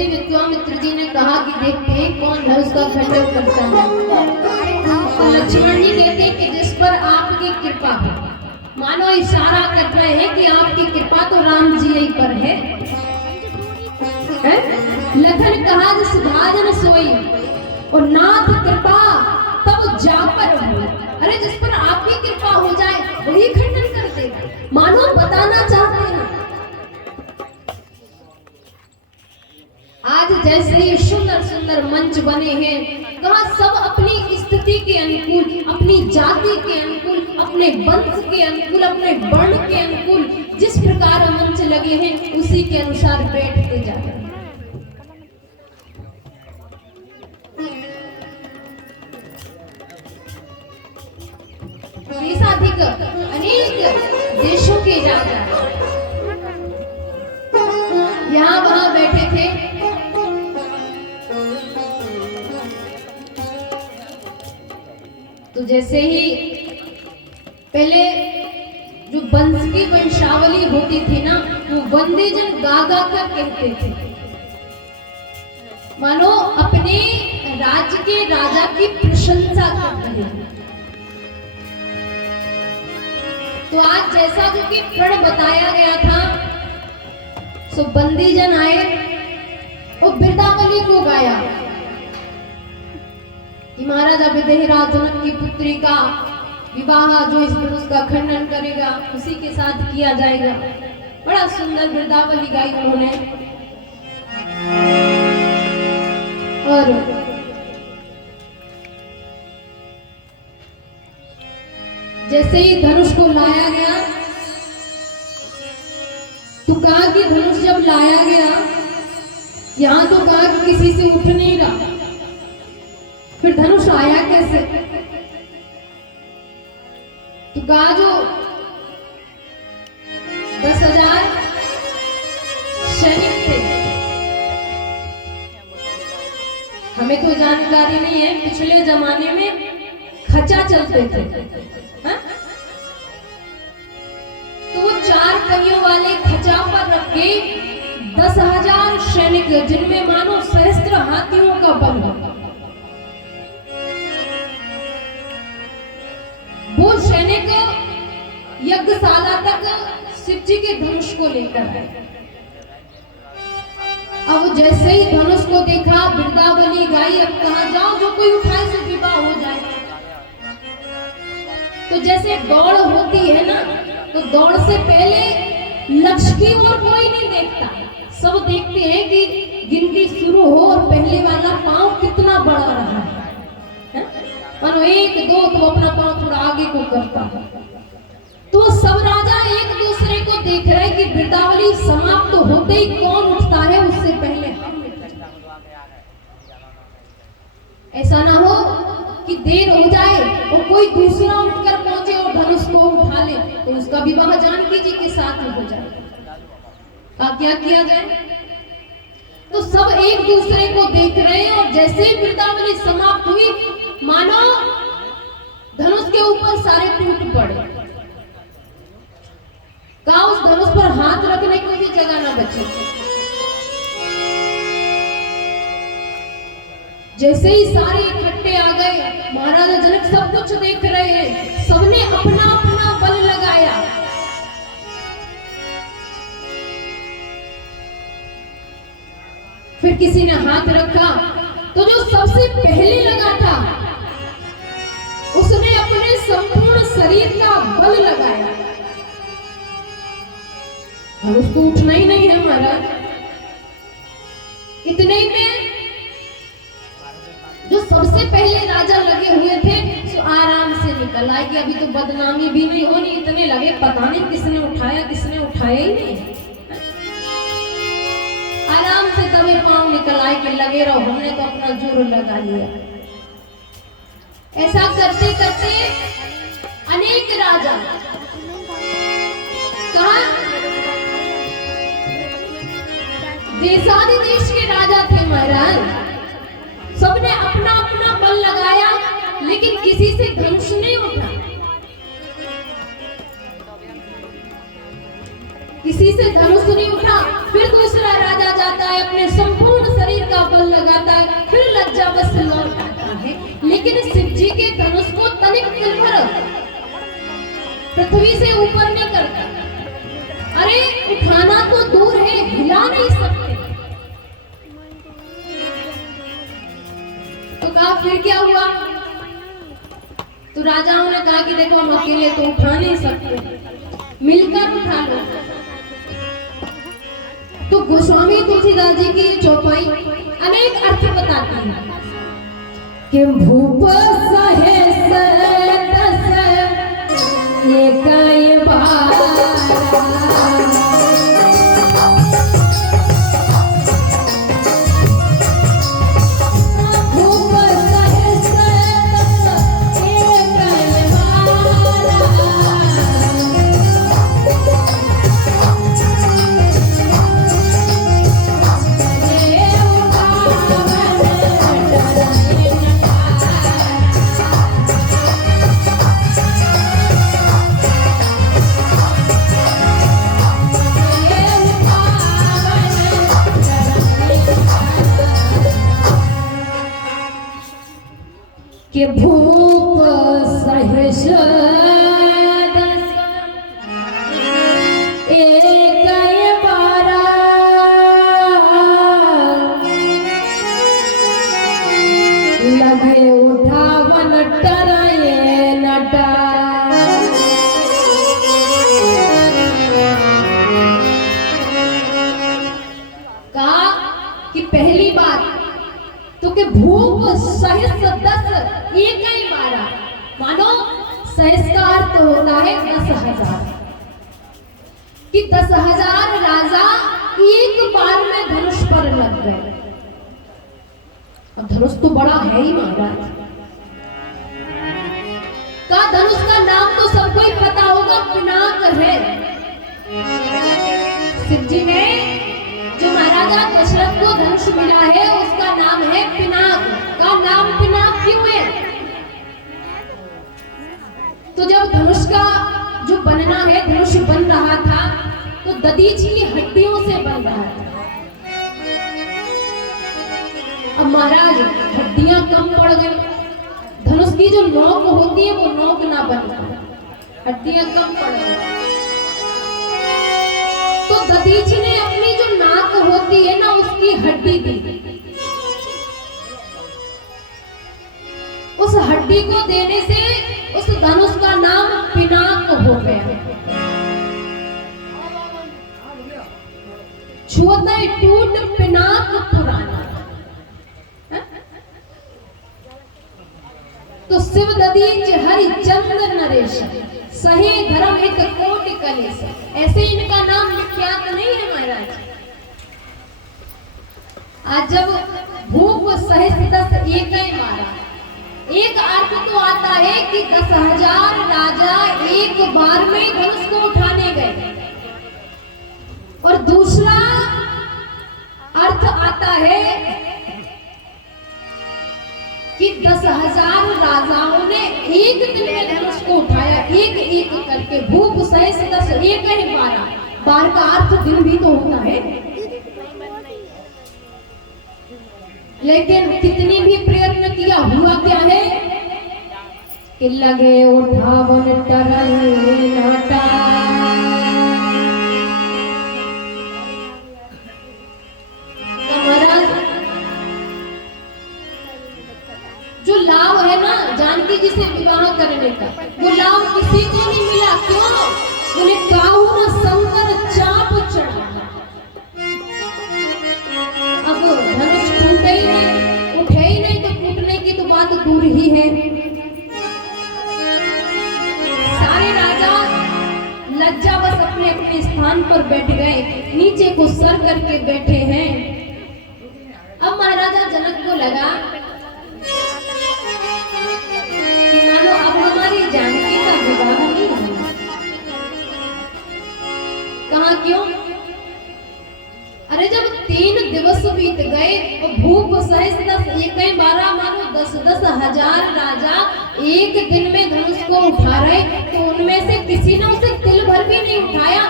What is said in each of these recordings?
जैसे विश्वामित्र जी ने कहा कि देखते हैं कौन धनुष का खंडन करता है, तो लक्ष्मण जी कहते हैं कि जिस पर आपकी कृपा हो। मानो इशारा कर रहे हैं कि आपकी कृपा तो राम जी ही पर है? लखन कहा जिस भाजन सोई और नाथ कृपा तब जाकर हो। अरे जिस पर आपकी कृपा हो जाए वही खंडन कर देगा। मानो बताना चाहते हैं आज जैसे ही सुंदर सुंदर मंच बने हैं, कहा सब अपनी स्थिति के अनुकूल, अपनी जाति के अनुकूल, अपने वंश के अनुकूल, अपने वर्ण के अनुकूल जिस प्रकार मंच लगे हैं उसी के अनुसार बैठते जा रहे हैं। देशाधिक अनेक देशों के राजा यहाँ वहां बैठे थे। तो जैसे ही पहले जो वंश की वंशावली होती थी ना, वो वंदे जन गा गा कर कहते थे, मानो अपने राज्य के राजा की प्रशंसा कर रहे हैं। तो आज जैसा जो कि प्रण बताया गया था, सो बंदी जन आए और बिरदावली को गाया कि महाराजा विदेहराज जनक की पुत्री का विवाह जो इस धनुष का खंडन करेगा उसी के साथ किया जाएगा। बड़ा सुंदर बिरदावली गाई उन्होंने। और जैसे ही धनुष को लाया गया तो कहा कि धनुष जब लाया गया, यहां तो कहा कि किसी से उठ नहीं रहा, फिर धनुष आया कैसे? तो कहा जो 10,000 सैनिक थे, हमें तो जानकारी नहीं है, पिछले जमाने में खचा चलते थे। तो वो 4 पहियों वाले खचा पर रख के 10,000 सैनिक, जिनमें मानो सहस्त्र हाथियों का बल हो, वो सैनिक यज्ञशाला तक शिव जी के धनुष को लेकर आए। अब जैसे ही धनुष को देखा, बिरदावली गाई, अब कहा जाओ जो कोई उठाए से विवाह हो जाए। तो जैसे दौड़ होती है ना, तो दौड़ से पहले लक्ष्य की ओर कोई नहीं देखता, सब देखते हैं कि गिनती शुरू हो और पहले वाला पांव कितना बड़ा रहा है। मानो 1 2 तो अपना पांव थोड़ा आगे को करता है। तो सब राजा एक दूसरे को देख रहे हैं कि बिरदावली समाप्त तो होते ही कौन उठता है उससे पहले हम। ऐसा ना हो कि देर हो जाए और कोई दूसरा उठकर पहुंचे और धनुष को उठा ले, तो उसका विवाह जानकी जी के साथ हो जाए। क्या किया जाए? तो सब एक दूसरे को देख रहे हैं और जैसे ही बिरदावली समाप्त हुई, मानो धनुष के ऊपर सारे टूट पड़े। कहा उस धनुष पर हाथ रखने को भी जगह ना बचे। जैसे ही सारे इकट्ठे आ गए, महाराजा जनक सब कुछ देख रहे हैं, सबने अपना अपना बल लगाया। फिर किसी ने हाथ रखा, तो जो सबसे पहले लगा था उसने अपने संपूर्ण शरीर का बल लगाया। और उसको उठना ही नहीं है महाराज। इतने में जो सबसे पहले राजा लगे हुए थे तो आराम से निकल आएगी। अभी तो बदनामी भी नहीं होनी, इतने लगे पता नहीं किसने उठाया ही नहीं। आराम से तभी पांव निकल आए कि लगे रहो, हमने तो अपना जोर लगा लिया। ऐसा करते करते अनेक राजा, कहा देशाधिदेश के राजा थे महाराज, सबने अपना अपना बल लगाया, लेकिन किसी से धनुष नहीं उठा, किसी से धनुष नहीं उठा। फिर दूसरा राजा जाता है, अपने संपूर्ण बल लगाता है, फिर लज्जा बस लौट आता है। लेकिन शिव जी के धनुष को तनिक तिल भर पृथ्वी से ऊपर नहीं करता। अरे उठाना तो दूर है, हिला नहीं सकते। तो कहा फिर क्या हुआ? तो राजाओं ने कहा कि देखो हम अकेले तो उठा नहीं सकते, मिलकर उठा लो। तो गोस्वामी तुलसीदास जी की चौपाई अनेक अर्थ बताती है कि भूप सहेस दस एकाई बारा, के भूप सहेस दस एकाई बारा, लगे उठावन टराए नटा। कहा कि पहली बात तो कि भूप सहित 10 एकाई बारा, मानो सहस का अर्थ होता है 10,000, कि 10,000 राजा एक बार में धनुष पर लग गए। अब धनुष तो बड़ा है ही महाराज का, धनुष का नाम तो सबको ही पता होगा, पिनाक है। शिव जी ने जो महाराजा दशरथ को धनुष मिला है उसका नाम है पिनाक। का नाम पिनाक क्यों है? तो जब धनुष का जो बनना है, धनुष बन रहा था तो दधीच की हड्डियों से बन रहा था। अब महाराज हड्डियां कम पड़ गई, धनुष की जो नोक होती है वो नोक ना बन पाए, हड्डियां कम पड़ गई। तो दधीच ने अपनी जो नाक होती है ना उसकी हड्डी दी, उस हड्डी को देने से उस धनुष का नाम पिनाक हो गया। छुअते टूट पिनाक पुराना। तो शिव दधीच हरिचंद्र नरेश, सहे धर्म एक कोटि कलेश, ऐसे इनका नाम विख्यात नहीं है महाराज। आज जब भूप सहित 10 एकाई बारा, एक अर्थ तो आता है कि 10,000 राजा एक बार में धनुष को उठाने गए, और दूसरा अर्थ आता है कि 10,000 राजाओं ने एक दिन में धनुष को उठाया, एक एक करके। भूप सहित 10 एकाई बारा, बार का अर्थ दिन भी तो होता है। लेकिन कितनी भी प्रयत्न किया, हुआ क्या है कि लगे उठावन टराए नाटा। जो लाभ है ना जानकी जी से विवाह करने का, वो लाभ किसी को नहीं मिला। क्यों? उन्हें काहू न शंकर चाप चढ़ा। अब धनुष टूटे ही नहीं, उठे ही नहीं, तो टूटने की तो बात दूर ही है। सारे राजा लज्जावश अपने अपने स्थान पर बैठ गए, नीचे को सर करके बैठे हैं। अब महाराजा जनक को लगा कि मानो अब हमारी जानकी का विवाह नहीं हुआ। कहा क्यों? अरे जब 3 दिवस बीत गए और भूप सहित 10 एकाई बारा, मानो 10-10 हजार राजा एक दिन में धनुष को उठा रहे, तो उनमें से किसी ने उसे तिल भर भी नहीं उठाया।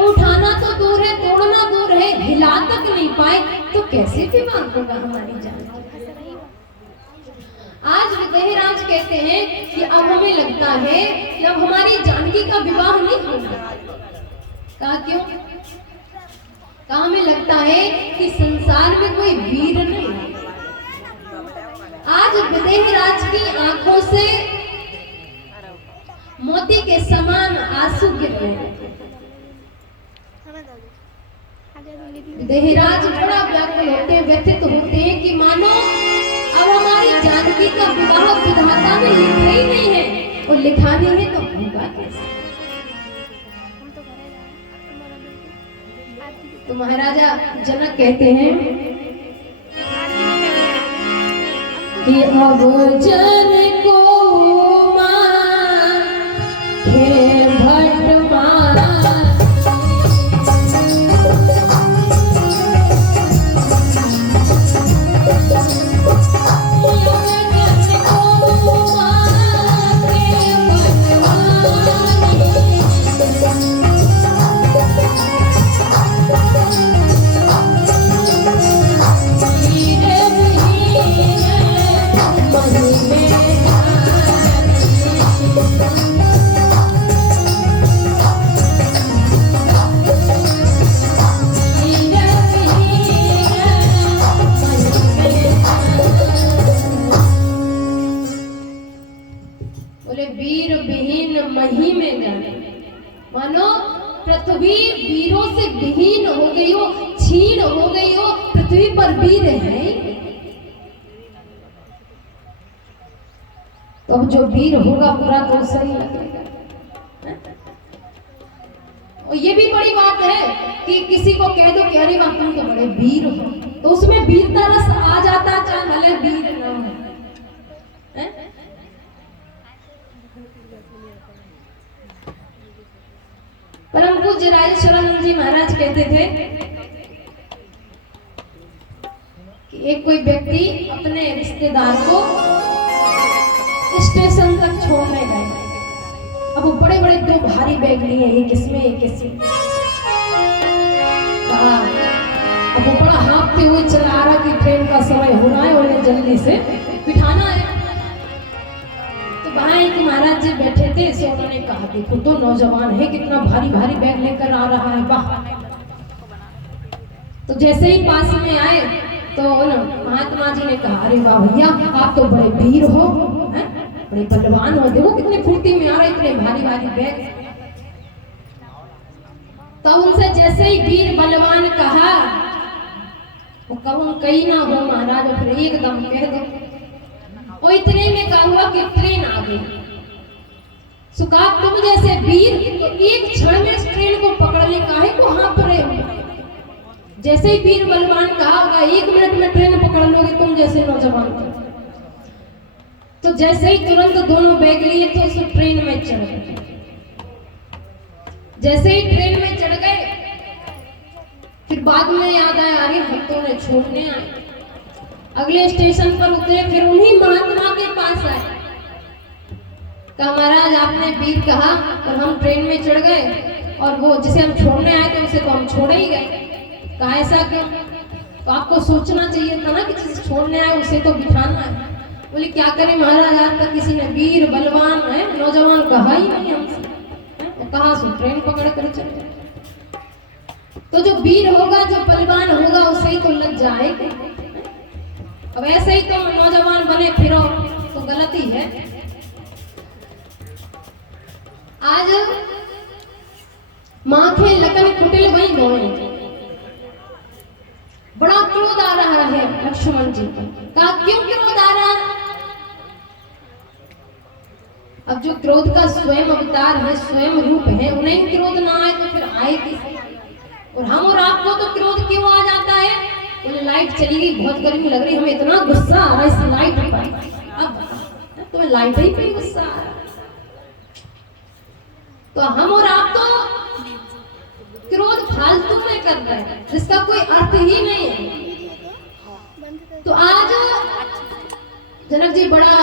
उठाना तो दूर है, तोड़ना दूर है, हिला तक नहीं पाए। तो कैसे विवाह होगा हमारी जानकी। आज विदेहराज कहते हैं कि अब हमें लगता है कि अब हमारी जानकी का विवाह नहीं होगा। कहा क्यों? कहा हमें लगता है कि संसार में कोई वीर नहीं। आज विदेहराज की आंखों से मोती के समान आंसू गिर रहे हैं। विदेहराज बड़ा व्याकुल होते हैं, व्यथित होते हैं कि मानो अब हमारी जानकी का विवाह विधाता ने लिखा ही नहीं है, और लिखा नहीं है तो होगा कैसे। तो महाराजा जनक कहते हैं कि अब जन को वीर विहीन मही में जाने। मानो पृथ्वी वीरों से विहीन हो गई हो, छीन हो गई हो, पृथ्वी पर वीर है। तो अब जो वीर होगा पूरा तो सही लगेगा। और ये भी बड़ी बात है कि किसी को कह दो कि अरे वाह तुम तो बड़े वीर हो, तो उसमें वीरता रस आ जाता, चाहे भले वीर ना हो। परम पूज्य राजेश्वरानंद जी महाराज कहते थे कि एक कोई व्यक्ति अपने रिश्तेदार को स्टेशन तक छोड़ने गए। अब वो बड़े बड़े दो भारी बैग लिए, एक इसमें एक इसमें। अब वो बड़ा हाँफते हुए चला रहा कि ट्रेन का समय होना है और इन्हें जल्दी से बिठाना है। वहां एक महाराज जी बैठे थे, सो उन्होंने कहा देखो तो नौजवान है, कितना भारी भारी बैग लेकर आ रहा है, वाह। तो जैसे ही पास में आए तो महात्मा जी ने कहा अरे वाह भैया आप तो बड़े वीर हो, बड़े बलवान हो, देखो कितने फुर्ती में आ रहे, इतने भारी भारी बैग। तो उनसे जैसे ही वीर बलवान कहा, वो कहूँ कहीं ना हो महाराज, फिर एकदम कह दो। और इतने में क्या हुआ कि ट्रेन आ गई। सुखा तुम जैसे वीर तो एक क्षण में इस ट्रेन को पकड़ने काहे को हाँफ रहे हो। जैसे ही वीर बलवान कहा होगा 1 मिनट में ट्रेन पकड़ लोगे तुम जैसे नौजवान को। तो जैसे ही तुरंत दोनों बैग लिए तो उस ट्रेन में चढ़ गए। जैसे ही ट्रेन में चढ़ गए फिर बाद में याद आया अरे हम तो उन्हें छोड़ने आए। अगले स्टेशन पर उतरे, फिर उन्हीं महात्मा के पास आए। कहा महाराज आपने वीर कहा और हम ट्रेन में चढ़ गए, और वो जिसे हम छोड़ने आए थे उसे तो हम छोड़े ही गए। कहा ऐसा क्यों? तो आपको सोचना चाहिए था ना कि जिसे छोड़ने आए उसे तो बिठाना है। बोले क्या करें महाराज, आज तक किसी ने वीर बलवान है नौजवान कहा ही नहीं हमसे। कहा सो ट्रेन पकड़ कर चले। तो जो वीर होगा जो बलवान होगा उसे ही तो लग जाएगा। अब ऐसे ही तुम नौजवान बने फिरो तो गलती है। आज माखे लखन कुटिल वही गए। बड़ा क्रोध आ रहा है लक्ष्मण जी को। कहा क्यों क्रोध आ रहा है? अब जो क्रोध का स्वयं अवतार है, स्वयं रूप है, उन्हें क्रोध ना आए तो फिर आए किसे? और हम और आपको तो क्रोध क्यों आ जाता है? लाइट चली गई, बहुत गर्मी लग रही, हमें इतना गुस्सा आ रहा है इस लाइट पर। अब तुम्हें लाइट ही पे गुस्सा आ रहा है। तो हम और आप तो क्रोध फालतू में कर रहे हैं जिसका कोई अर्थ ही नहीं है। तो आज जनक जी बड़ा